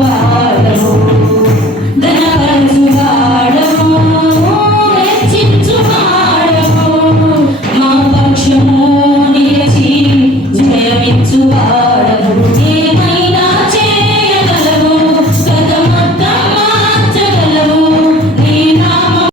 Wow.